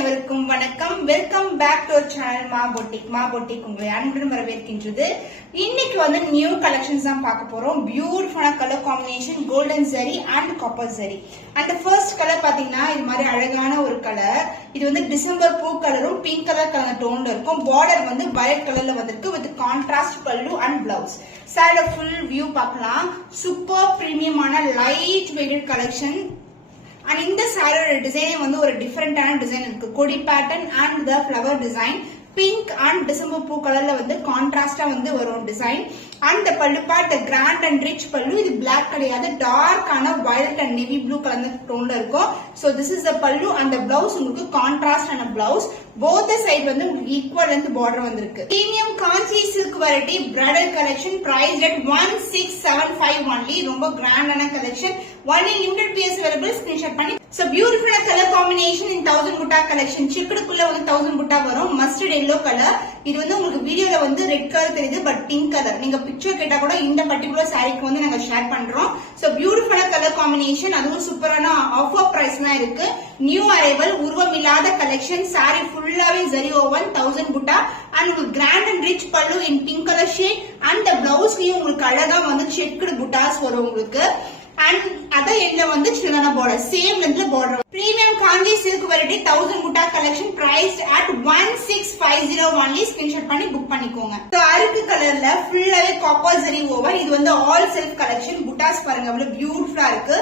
அனைவருக்கும் வணக்கம். Welcome back to channel மா பொட்டிக் உங்களை அன்புடன் வரவேற்கின்றது. இன்னைக்கு வந்து நியூ கலெக்ஷன்ஸ் தான் பார்க்க போறோம். பியூட்டிஃபுல்லான colour combination golden zari and copper zari. அந்த ஃபர்ஸ்ட் கலர் பாத்தீங்கன்னா இது மாதிரி அழகான ஒரு கலர். இது வந்து டிசம்பர் பூ கலரும் பிங்க் கலர் கலர் டோன்ல இருக்கும். பார்டர் வந்து வயலட் கலர்ல வந்திருக்கு with contrast pallu and blouse. சாரியோட ஃபுல் வியூ பார்க்கலாம். சூப்பர் பிரீமியமான லைட் வெயிட்டட் கலெக்ஷன். And இந்த சாரியோட டிசைன் வந்து ஒரு டிஃபரெண்டான டிசைன் இருக்கு. கொடி pattern and the flower design. Pink and December பூ கலர்ல வந்து கான்ட்ராஸ்டா வந்து வரும் டிசைன். அண்ட் த பல்லு பார்ட் கிராண்ட் அண்ட் ரிச் பல்லு. இது பிளாக் கிடையாது, டார்க் ஆன violet and navy blue colour டோன்ல இருக்கும். So this is the pallu and the blouse உங்களுக்கு கான்ட்ராஸ்ட் ஆன பிளவுஸ். போத் சைடு வந்து உங்களுக்கு ஈக்குவல் லென்த் பார்டர் வந்திருக்கு. Premium Kanchi silk variety bridal collection. Price at 1675 only. ரொம்ப கிராண்டான collection. only limited piece available. Screenshot பண்ணி. So beautiful color combination in 1000 butta collection. சிக்குடுக்குள்ள வந்து 1000 butta வரும். Mustard yellow color. இது வந்து உங்களுக்கு வீடியோல வந்து ரெட் கலர் தெரியுது, பட் பிங்க் கலர். நீங்க பிக்சர் கேட்டா கூட இந்த பர்టిక్యులர் சாரிக்கு வந்து நாங்க ஷேர் பண்றோம். So beautiful colour combination. அதுவும் சூப்பரான ஆஃபர் பிரைஸ்லாம் இருக்கு. நியூ அரைவல், உருவம் இல்லாத கலெக்ஷன். சாரி ஃபுல்லாவே ஜரி ஓவன் 1000 butta and உங்களுக்கு கிராண்ட் அண்ட் ரிச் பல்லு in pink colour shade. And the பிளவுஸ்லயும் உங்களுக்கு அழகா வந்து செக்குடு புட்டாஸ் வரும் உங்களுக்கு. And other end வந்து சின்னதான border, same length border. Premium Kanji silk variety 1000 butta collection priced at 1650 only. Screenshot பண்ணி book பண்ணிக்கோங்க. So அருக்கு கலர்ல ஃபுல்லாவே காப்பர் ஜரி ஓவர். இது வந்து all self collection. புட்டாஸ் பாருங்க அவ்வளவு பியூட்டிஃபுல்லா இருக்கு.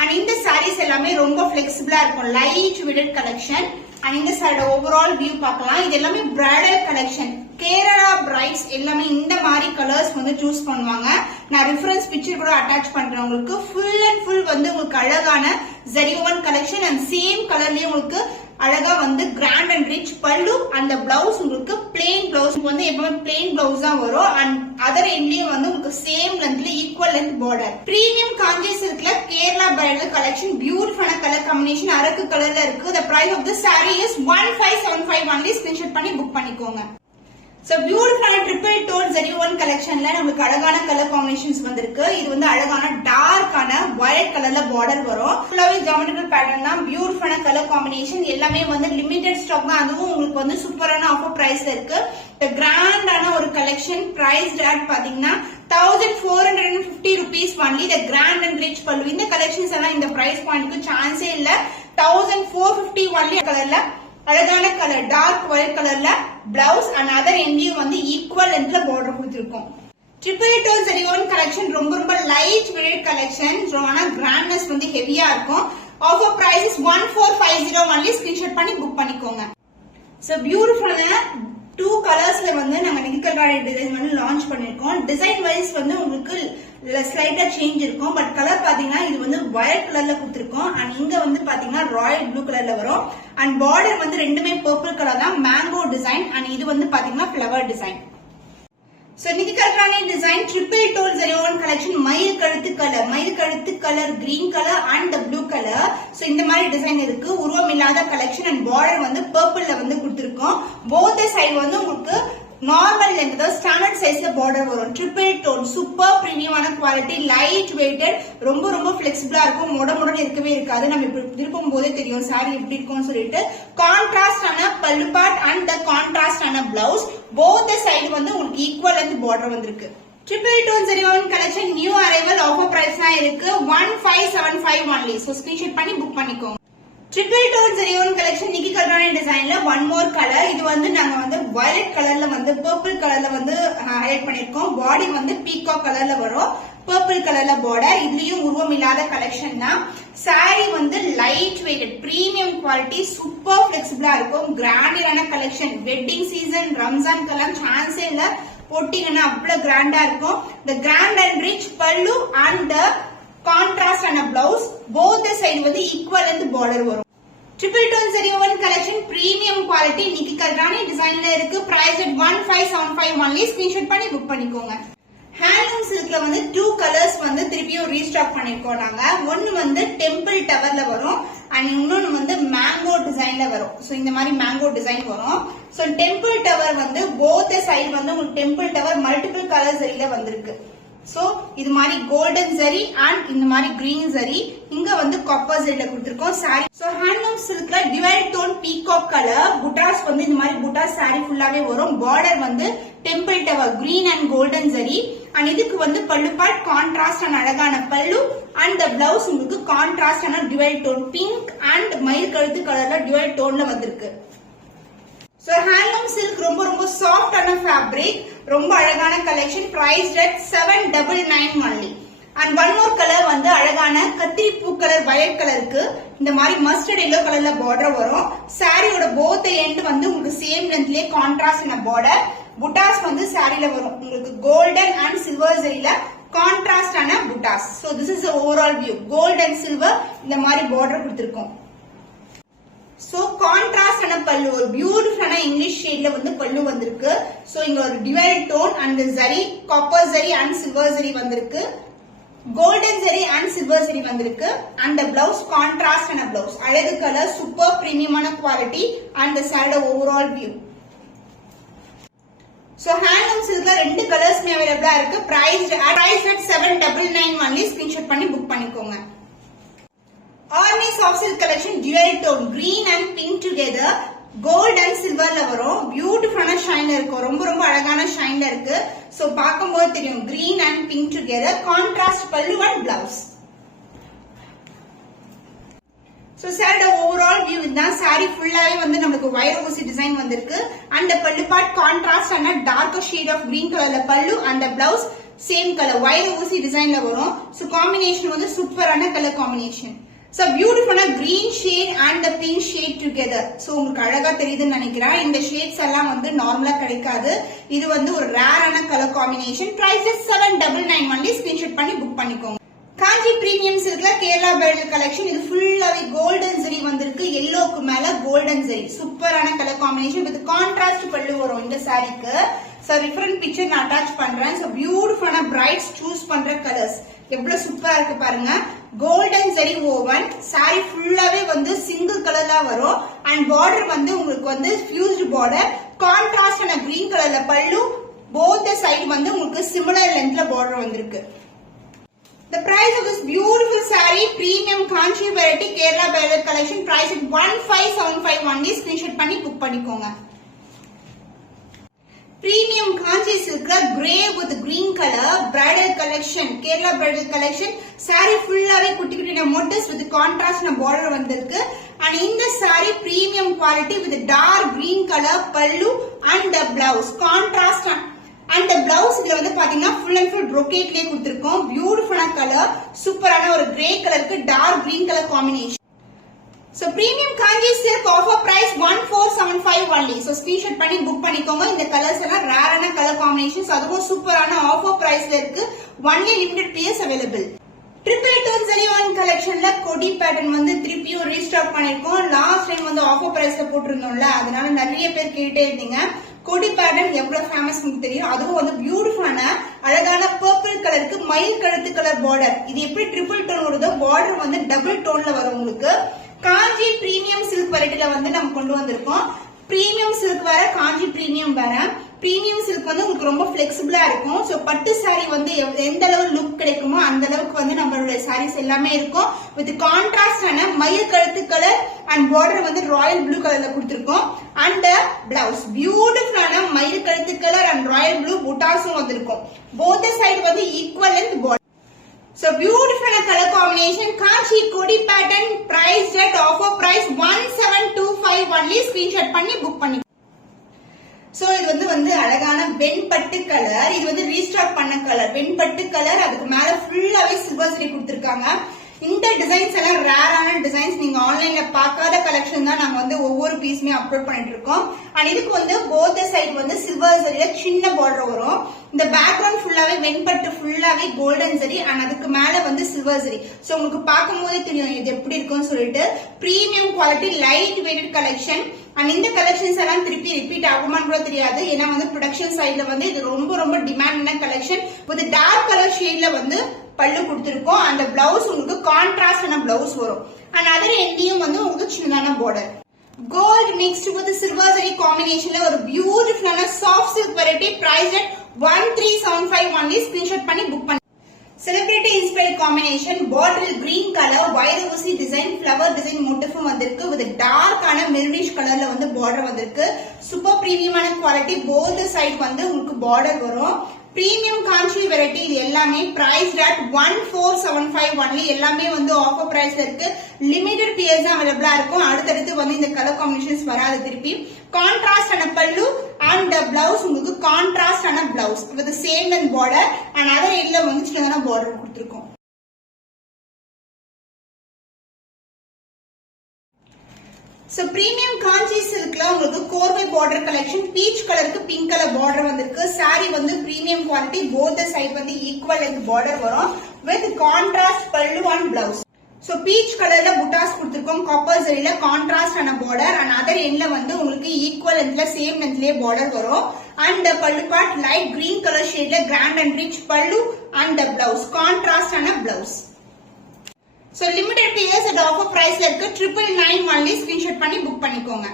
And இந்த sarees எல்லாமே ரொம்ப flexible-ஆ இருக்கும். Light weighted collection. And இந்த சாரியோட ஓவரால் வியூ பார்க்கலாம். இது எல்லாமே பிரைடல் கலெக்ஷன். கேரளா பிரைட்ஸ் எல்லாமே இந்த மாதிரி கலர்ஸ் வந்து சூஸ் பண்ணுவாங்க. நான் ரெஃபரன்ஸ் பிக்சர் கூட அட்டாச் பண்றேன் உங்களுக்கு. ஃபுல் அண்ட் ஃபுல் வந்து உங்களுக்கு அழகான zari woven collection and same கலர்லயே உங்களுக்கு அழகா வந்து கிராண்ட் அண்ட் ரிச் பல்லு. அந்த பிளவுஸ் உங்களுக்கு பிளெயின் பிளவுஸ் வந்து எப்பவுமே பிளெயின் பிளவுஸ் தான் வரும். அண்ட் அதர் எண்ட்லயும் வந்து உங்களுக்கு சேம் லென்த்ல equal length border. Premium Kanchi சில்க்ல கேரளா பிரைடல் கலெக்ஷன். பியூட்டிஃபுல்லான கலர் காம்பினேஷன் அரக்கு கலர்ல இருக்கு. The price of this saree is 1575 only. Screenshot பண்ணி புக் பண்ணிக்கோங்க. So beautiful triple tone zari one collectionல நமக்கு அழகான கலர் காம்பினேஷன்ஸ் வந்திருக்கு. இது வந்து அழகான டார்க்கான வயலட் கலர்ல பார்டர் வரும். ஃபுல்லாவே ஜியோமெட்ரிக்கல் பேட்டர்ன் தான். பியூட்டிஃபுல்லான கலர் காம்பினேஷன். எல்லாமே வந்து லிமிடெட் ஸ்டாக் தான். அதுவும் உங்களுக்கு வந்து சூப்பரான ஆஃபர் பிரைஸ்ல இருக்கு. இந்த கிராண்டான ஒரு கலெக்ஷன். பிரைஸ் ரேட் பாத்தீங்கன்னா 1450 rupees only. The grand and rich pallu. இந்த கலெக்ஷன்ஸ் எல்லாம் இந்த பிரைஸ் பாயிண்ட்க்கு சான்ஸே இல்ல. 1450 only. கலர்ல அழகான கலர் டார்க் வயலட் கலர்ல பிளவுஸ் அண்ட் அதர் எண்ட்லயும் வந்து ஈக்குவல் லென்த்ல பார்டர் கொடுத்திருக்கோம். Triple tone zari woven collection. ரொம்ப ரொம்ப லைட் வெயிட் கலெக்ஷன். ஆனா கிராண்ட்னஸ் வந்து ஹெவியா இருக்கும். Offer price is 1450 only. Screenshot பண்ணி புக் பண்ணிக்கோங்க. சோ பியூட்டிஃபுல்லான 2 கலர்ஸ்ல வந்து நாங்க நிக்கல் டிசைன் வந்து லான்ச் பண்ணிருக்கோம். டிசைன் வைஸ் வந்து உங்களுக்கு ஸ்லைட்டா சேஞ்ச் இருக்கும். பட் கலர் பாத்தீங்கன்னா இது வந்து வயலட் கலர்ல கொடுத்திருக்கோம். அண்ட் இங்க வந்து பாத்தீங்கன்னா ராயல் ப்ளூ கலர்ல வரும். அண்ட் பார்டர் வந்து ரெண்டுமே பர்பிள் கலர் தான். Mango design. அண்ட் இது வந்து பாத்தீங்கன்னா ஃபிளவர் டிசைன். So நிதிகல்ராணி design triple tone zari woven collection. மயில் கழுத்து colour green colour and blue colour. So இந்த மாதிரி டிசைன் இருக்கு. உருவம் இல்லாத கலெக்ஷன். அண்ட் பார்டர் வந்து பர்பிள்ல வந்து கொடுத்திருக்கோம். போத் சைடு வந்து உங்களுக்கு நார்மல் லென்த் தான், ஸ்டாண்டர்ட் சைஸ்ல பார்டர் வரும். ட்ரிபிள் டோன் சூப்பர் பிரீமியமான குவாலிட்டி, லைட் வெயிட்டட், ரொம்ப ரொம்ப பிளெக்சிபிளா இருக்கும். முடன் இருக்கவே இருக்காது. நம்ம இப்படி திருப்பும் போதே தெரியும் சாரி எப்படி இருக்கும்னு சொல்லிட்டு. கான்ட்ராஸ்ட் ஆன pallu part and the contrast ஆன பிளவுஸ். போத் சைடு வந்து உங்களுக்கு ஈக்குவல் லென்த் பார்டர் வந்திருக்கு. Triple tone zari woven collection new arrival. Offer price தான் இருக்கு. 1575 only. சோ ஸ்கிரீன்ஷாட் பண்ணி புக் பண்ணிக்கோங்க. Triple tone zari woven collection Nikki Galrani டிசைன்ல ஒன் மோர் கலர். இது வந்து நாங்க வந்து வயலட் கலர்ல வந்து பர்பிள் கலர்ல வந்து ஹைலைட் பண்ணிருக்கோம். பாடி வந்து பீகாக் கலர்ல வரும். பர்பிள் கலர்ல பார்டர். இதுலயும் உருவம் இல்லாத கலெக்ஷன் தான். சாரி வந்து light weighted premium quality. Super பிளெக்சிபிளா இருக்கும். கிராண்டான கலெக்ஷன். வெட்டிங் சீசன், ரம்ஜான் கலாம் சான்ஸே இல்ல. போட்டீங்கன்னா அவ்வளவு கிராண்டா இருக்கும். The grand and rich pallu and the contrast and a blouse. Both the side வந்து equal length border வரும். Triple tone zari woven collection premium quality. Nikki Galrani டிசைன்ல இருக்கு. Price at 1575 only. ஸ்கிரீன்ஷாட் பண்ணி புக் பண்ணிக்கோங்க. ஹேண்ட்லூம் சில்க்ல வந்து 2 கலர்ஸ் வந்து திருப்பியும் ரீஸ்டாக் பண்ணிருக்கோம் நாங்க. ஒன்னு வந்து டெம்பிள் டவர்ல வரும் அண்ட் இன்னொன்னு வந்து மேங்கோ டிசைன்ல வரும். சோ இந்த மாதிரி மேங்கோ டிசைன் வரும். சோ டெம்பிள் டவர் வந்து போத் சைடு வந்து உங்களுக்கு டெம்பிள் டவர் மல்டிபிள் கலர்ஸ் இதுல வந்திருக்கு. சோ இது மாதிரி கோல்டன் ஜரி அண்ட் இந்த மாதிரி கிரீன் ஜரி, இங்க வந்து காப்பர் ஜரியில கொடுத்திருக்கோம் சாரி. சோ ஹேண்ட்லூம் சில்க்ல டிவைட் டோன் பீகாக் கலர் புட்டாஸ் வந்து இந்த மாதிரி புட்டாஸ் சாரி ஃபுல்லாவே வரும். பார்டர் வந்து temple tower green and golden zari and இதுக்கு வந்து பல்லு பார்ட் கான்ட்ராஸ்ட் அண்ட் அழகான பல்லு அண்ட் த பிளவுஸ் உங்களுக்கு கான்ட்ராஸ்ட் ஆன டிவைட் டோன் பிங்க் அண்ட் மயில் கழுத்து கலர்ல டிவைட் டோன்ல வந்திருக்கு. சோ ஹேண்ட்லூம் சில்க் ரொம்ப ரொம்ப சாஃப்டான ஃபேப்ரிக், ரொம்ப அழகான collection. Price at 799 only. And one more colour வந்து அழகான கத்திரி பூ கலர் வயலட் கலருக்கு இந்த மாதிரி மஸ்டர்ட் எல்லோ கலர்ல பார்டர் வரும். சாரியோட போத் எண்ட் வந்து உங்களுக்கு சேம் லென்த்லயே கான்ட்ராஸ்ட் பார்டர் புட்டாஸ் வந்து சாரில வரும். உங்களுக்கு கோல்டன் அண்ட் சில்வர் ஜரியில கான்ட்ராஸ்ட் ஆன புட்டாஸ். So this is overall view. Gold and silver இந்த மாதிரி பார்டர் கொடுத்திருக்கோம். சோ கான்ட்ராஸ்ட் ஆன பல்லு, ஒரு பியூட்டிஃபுல்லான இங்கிலீஷ் ஷேட்ல வந்து பல்லு வந்திருக்கு. சோ இங்க ஒரு டிவைட் tone and zari copper zari and silver zari வந்திருக்கு, golden zari and silver zari வந்திருக்கு. அண்ட் பிளவுஸ் கான்ட்ராஸ்ட் ஆன பிளவுஸ், அழகு கலர், சூப்பர் பிரீமியமான குவாலிட்டி அண்ட் சாரியோட ஓவரால் வியூ. சோ ஹேண்ட்லூம் சில்க்ல ரெண்டு கலர்ஸ்மே அவைலபிளா இருக்கு. Price at 799 only. ஸ்கிரீன்ஷாட் பண்ணி புக் பண்ணிக்கோங்க. Army soft silk collection dual tone green and pink together gold and silverல வரும். பியூட்டிஃபுல்லான ஷைன்ல இருக்கு, ரொம்ப ரொம்ப அழகான ஷைன்ல இருக்கு. சோ பாக்கும்போது தெரியும் green and pink together contrast pallu and blouse. So சாரியோட ஓவரால் வியூ இதுதான். சாரி ஃபுல்லாவே வந்து நமக்கு வயர் ஊசி டிசைன் வந்திருக்கு. அந்த பல்லு பார்ட் கான்ட்ராஸ்ட் ஆன டார்க் ஷேட் ஆஃப் கிரீன் கலர்ல பல்லு and blouse same colour wire ஊசி டிசைன்ல வரும். சோ காம்பினேஷன் வந்து சூப்பரான colour combination. So beautiful green shade and the pink shade together. So உங்களுக்கு அழகா தெரியுதுன்னு நினைக்கிறேன். இந்த ஷேட்ஸ் எல்லாம் வந்து நார்மலா கிடைக்காது. இது வந்து ஒரு ரேரான colour combination. Price 799 only. Screenshot பண்ணி புக் பண்ணிக்கோங்க. காஞ்சி பிரீமியம் சில்க்ல கேரளா பிரைடல் கலெக்ஷன். இது ஃபுல்லாவே கோல்டன் ஜரி வந்திருக்கு. எல்லோக்கு மேல கோல்டன் ஜரி, சூப்பரான கலர் காம்பினேஷன் வித் கான்ட்ராஸ்ட் பல்லு வரும் இந்த சாரிக்கு. சோ டிஃபரண்ட் பிக்சர் நான் அட்டாச் பண்றேன். சோ பியூட்டிஃபுல்லான பிரைட்ஸ் சூஸ் பண்ற கலர்ஸ் எவ்வளவு சூப்பரா இருக்கு பாருங்க. கோல்டன் ஜரி ஓவன் சாரி ஃபுல்லாவே வந்து சிங்கிள் கலர்ல வரும். அண்ட் பார்டர் வந்து உங்களுக்கு வந்து ஃபியூஸ்ட் பார்டர் கான்ட்ராஸ்ட் ஆன கிரீன் கலர்ல பல்லு, போத் சைடு வந்து உங்களுக்கு சிமிலர் லென்த்ல பார்டர் வந்திருக்கு. The price of this beautiful saree, premium Kanchi variety Kerala bridal collection, price at 1575 only. Screenshot பண்ணி புக் பண்ணிக்கோங்க. Premium Kanchi silk grey with green color bridal collection, Kerala bridal collection. Saree fullaவே குட்டி குட்டி motives with contrast border வந்திருக்கு. And இந்த saree premium quality with dark green color pallu and the blouse contrast and the blouse இதுல வந்து பாத்தீங்கன்னா full and full brocade லே கொடுத்திருக்கோம். பியூட்டிஃபுல்லான colour, சூப்பரான ஒரு கிரே கலருக்கு dark green colour combination. So premium Kanchi silk offer price 1475 only. So screenshot பண்ணி book பண்ணிக்கோங்க. இந்த கலர்ஸ் எல்லாம் ரேரான கலர் காம்பினேஷன்ஸ், அதுவும் சூப்பரான ஆஃபர் பிரைஸ்ல இருக்கு. Only limited piece available. Triple tone zari woven கலெக்ஷன்ல கொடி பேட்டர்ன் வந்து திருப்பியும் ரீஸ்டாக் பண்ணிருக்கோம். லாஸ்ட் டைம் வந்து ஆஃபர் பிரைஸ்ல போட்டிருந்தோம்ல, அதனால நிறைய பேர் கேட்டே இருந்தீங்க. கொடி பேட்டர்ன் எவ்வளவு ஃபேமஸ் உங்களுக்கு தெரியும். அதுவும் வந்து பியூட்டிஃபுல்லான அழகான பர்பிள் கலருக்கு மயில் கழுத்து கலர் பார்டர். இது எப்படி ட்ரிபிள் டோன் வருதோ பார்டர் வந்து டபுள் டோன்ல வரும் உங்களுக்கு. காஞ்சி பிரீமியம் சில்க் வெரைட்டில வந்து நம்ம கொண்டு வந்திருக்கோம். பிரீமியம் சில்க் வேற, காஞ்சி பிரீமியம் வேற. பிரீமியம் சில்க் வந்து உங்களுக்கு ரொம்ப பிளெக்சிபிளா இருக்கும். சோ பட்டு சாரி வந்து எந்த அளவு லுக் கிடைக்குமோ அந்த அளவுக்கு வந்து நம்மளுடைய சாரீஸ் எல்லாமே இருக்கும். வித் கான்ட்ராஸ்டான மயில் கழுத்து கலர் அண்ட் பார்டர் வந்து ராயல் ப்ளூ கலர்ல கொடுத்திருக்கோம். அண்ட் பிளவுஸ் பியூட்டிஃபுல்லான மயில் கழுத்து கலர் அண்ட் ராயல் ப்ளூ புட்டாஸும் வந்திருக்கும். போத் சைடு வந்து equal length border. So beautiful color combination. Kanchi Kodi pattern, price at offer price 1725 only. Screenshot பண்ணி புக் பண்ணி. சோ இது வந்து அழகான வெண்பட்டு கலர். இது வந்து ரீஸ்டாக் பண்ண கலர் வெண்பட்டு கலர். அதுக்கு மேல ஃபுல்லாவே சில்வர் ஜரி கொடுத்திருக்காங்க. இந்த டிசைன்ஸ் எல்லாம் ரேரான டிசைன்ஸ். நீங்க ஆன்லைன்ல பார்க்காத கலெக்ஷன் தான் நாங்க வந்து ஒவ்வொரு பீஸுமே அப்லோட் பண்ணிட்டு இருக்கோம். அண்ட் இதுக்கு வந்து போத் சைடு வந்து சில்வர் ஜரியில சின்ன பார்டர் வரும். இந்த பேக்ரவுண்ட் ஃபுல்லாவே வெண்பட்டு ஃபுல்லாவே கோல்டன் ஜரி அண்ட் அதுக்கு மேல வந்து சில்வர் ஜரி. சோ உங்களுக்கு பார்க்கும் போதே தெரியும் இது எப்படி இருக்கும்னு சொல்லிட்டு. Premium quality light weighted collection. And இந்த கலெக்ஷன்ஸ் எல்லாம் திருப்பி ரிப்பீட் ஆகுமான்னு கூட தெரியாது. ஏன்னா வந்து ப்ரொடக்ஷன் சைட்ல வந்து இது ரொம்ப ரொம்ப டிமாண்டான கலெக்ஷன். வித் டார்க் கலர் ஷேட்ல வந்து பல்லு கொடுத்திருக்கோம். அந்த பிளவுஸ் உங்களுக்கு கான்ட்ராஸ்டான பிளவுஸ் வரும். அண்ட் அதர் எண்ணியும் வந்து உங்களுக்கு சின்னதான பார்டர். Gold mixed with silver zari காம்பினேஷன்ல ஒரு பியூட்டிஃபுல்லான soft silk variety. Price at 1375 only. Screenshot பண்ணி book பண்ணி. Celebrity inspired combination bottle green color wire ஊசி design flower design motif வந்திருக்கு with dark ஆன maroonish colorல வந்து border வந்திருக்கு. super premium ஆன quality both side வந்து உங்களுக்கு border வரும். premium காஞ்சி variety இது எல்லாமே priced at 1475 only. எல்லாமே வந்து offer priceல இருக்கு. limited pairs available இருக்கும். அடுத்து வந்து இந்த color combinations வராது திருப்பி. contrast ஆன பல்லு and the blouse உங்களுக்கு contrast ஆன blouse with the same length border and other edgeல வந்து சின்னதான border கொடுத்திருக்கோம். So premium காஞ்சி silkல உங்களுக்கு கோர்வை border collection peach கலருக்கு pink color border வந்திருக்கு. saree வந்து premium quality both the side வந்து equal length border வரும் with contrast பல்லு and blouse. So peach colorல புட்டாஸ் கொடுத்திருக்கோம். copper சரியில contrast ஆன border and other endல வந்து உங்களுக்கு equal lengthல same lengthலயே border வரும் and the பல்லு part light green color shadeல grand and rich பல்லு and the blouse contrast ஆன blouse. So limited pairs at offer priceல இருக்கு 999 only. screenshot பண்ணி book பண்ணிக்கோங்க.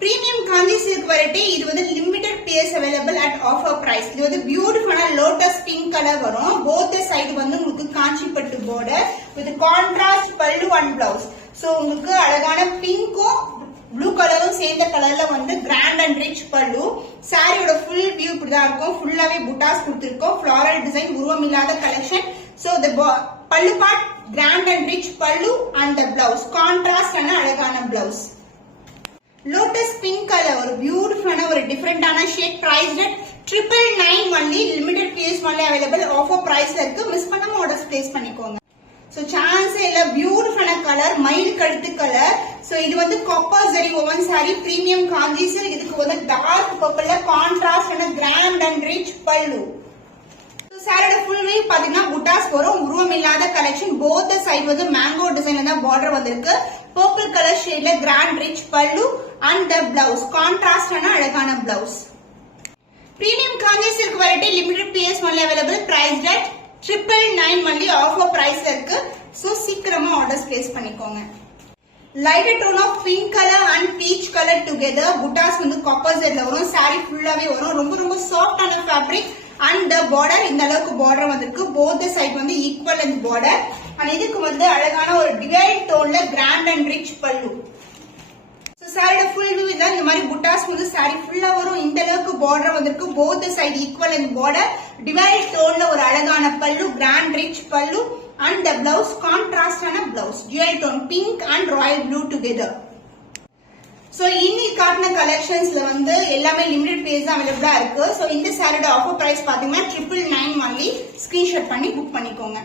premium காஞ்சி silk variety இது வந்து limited pairs available at offer price. இது வந்து beautiful lotus pink color வரும். both the side வந்து உங்களுக்கு காஞ்சி பட்டு border with contrast பல்லு and blouse. So உங்களுக்கு அழகான பிங்க்கும் ப்ளூ கலரும் சேர்ந்த கலர்ல வந்து grand and rich பல்லு. சாரியோட full view இப்படிதான் இருக்கும். ஃபுல்லாவே புட்டாஸ் கொடுத்திருக்கோம். floral design உருவம் இல்லாத collection. So the பல்லு part grand and rich பல்லு and the blouse contrast ஆன அழகான blouse. lotus pink color ஒரு beautiful ஆன ஒரு different ஆன shade priced at 999 only. limited pairs only available offer priceல இருக்கு. மிஸ் பண்ணாம orders place பண்ணிக்கோங்க. So chance இல்ல beautiful ஆன color மயில் கழுத்து color. So இது வந்து copper zari woven saree premium காஞ்சி silk. இதுக்கு வந்து dark purple contrast ஆன grand and rich பல்லு. சாரியோட ஃபுல் வியூ பாத்தீங்கன்னா புட்டாஸ் வரும். உருவம் இல்லாத கலெக்ஷன் both the side வந்து மேங்கோ டிசைன்ல தான் border வந்திருக்கு. purple color shadeல grand rich பல்லு and the blouse contrast ஆன அழகான blouse. premium Kanchi silk variety limited pairs only available priced at 999 only. offer priceல இருக்கு. So சீக்கிரமா orders place பண்ணிக்கோங்க. lighter tone of pink color and peach color together. புட்டாஸ் வந்து copper zedல வரும். saree ஃபுல்லாவே வரும். ரொம்ப soft ஆன fabric and the border இந்த அளவுக்கு border வந்திருக்கு. both the side வந்து equal length border and இதுக்கு வந்து அழகான ஒரு dual toneல grand and rich பல்லு. So சாரியோட full view இதான். இந்த மாதிரி புட்டாஸ் வந்து saree ஃபுல்லா வரும். இந்த அளவுக்கு border வந்திருக்கு. both the side equal length border dual toneல ஒரு அழகான பல்லு grand rich பல்லு and the blouse contrast ஆன blouse dual tone pink and royal blue together. So இன்னைக்கு காட்டின கலெக்ஷன்ஸ்ல வந்து எல்லாமே லிமிடெட் பேஸ் தான் அவைலபிளா இருக்கு. So இந்த சாரியோட ஆஃபர் பிரைஸ் பாத்தீங்கன்னா 999 only. ஸ்கிரீன்ஷாட் பண்ணி புக் பண்ணிக்கோங்க.